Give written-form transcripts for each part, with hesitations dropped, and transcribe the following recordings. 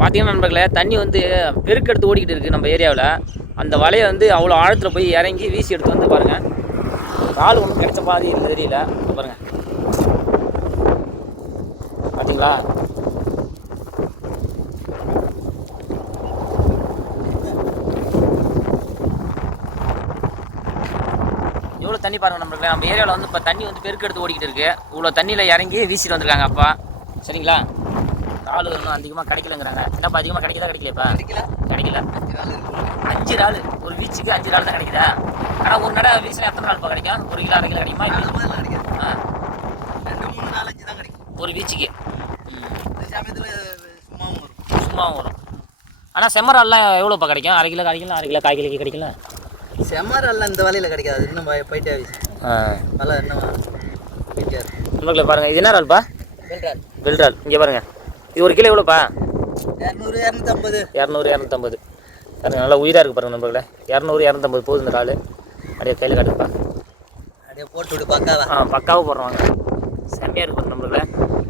பார்த்தீங்கன்னா நண்பர்களே, தண்ணி வந்து பெருக்கெடுத்து ஓடிக்கிட்டு இருக்குது நம்ம ஏரியாவில். அந்த வலையை வந்து அவ்வளோ ஆழத்தில் போய் இறங்கி வீசி எடுத்து வந்து பாருங்கள். கால் ஒன்றும் கிடைச்ச மாதிரி தெரியல. பாருங்கள், பார்த்தீங்களா? எவ்வளோ தண்ணி பாருங்கள் நம்மளுக்கு. நம்ம ஏரியாவில் வந்து இப்போ தண்ணி வந்து பெருக்கெடுத்து ஓடிக்கிட்டு இருக்குது. இவ்வளோ தண்ணியில் இறங்கி வீசிட்டு வந்துருக்காங்க அப்பா. சரிங்களா? ஆள் இன்னும் அதிகமாக கிடைக்கலங்கிறாங்க. என்னப்பா அதிகமாக கிடைக்கலையாப்பா? கிடைக்கல. 5 இறால் ஒரு வீச்சுக்கு 5 இறால் தான் கிடைக்குதா? ஆனால் ஒரு நடை வீசினா எத்தனை நாள்ப்பா கிடைக்கும்? 1 கிலோ 1/2 கிலோ கிடைக்குமா? 2, 3, 4, 5 தான் கிடைக்கும் ஒரு வீச்சுக்கு. சும்மாவும் வரும். ஆனால் செம்மறால்லாம் எவ்வளோப்பா கிடைக்கும்? 1/2 கிலோ 1/2 கிலோ 1/2 கிலோ 1/4 கிலோக்கு கிடைக்கல. செம்மறால்லாம் இந்த வலையில் கிடைக்காது. இன்னும் போயிட்டே வலை இன்னும் போயிட்டே நம்மளுக்கு பாருங்கள். இது என்ன இறால்ப்பா? வெல்றால். இங்கே பாருங்கள், இது 1 கிலோ எவ்வளோப்பா? 200, 250. 200, 250. பாருங்கள், நல்லா உயிராக இருக்குது பாருங்கள் நம்மளே. 200, 250 போகுது இந்த இறால். அப்படியே கையில் காட்டுப்பா. அப்படியே போட்டு விட்டு பக்காவா. பக்காவாக போடுறாங்க. செம்மையாக இருக்குது நம்மளுக்கு.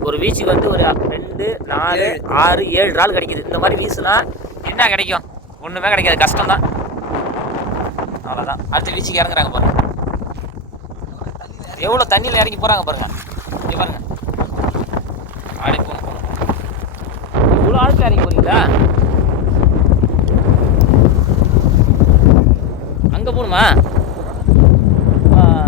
ஒரு வீச்சுக்கு வந்து ஒரு 2, 4, 6, 7 இறால் கிடைக்குது. இந்த மாதிரி வீசுனா என்ன கிடைக்கும்? ஒன்றுமே கிடைக்காது, கஷ்டம்தான். அவ்வளோதான். அடுத்த வீச்சுக்கு இறங்குறாங்க பாருங்கள். எவ்வளோ தண்ணியில் இறங்கி போகிறாங்க பாருங்கள். இங்கே பாருங்கள், ஆடி போகணும். இவ்வளோ ஆழத்தில் இறங்கி போகிறீங்களா? அங்கே போகணுமா?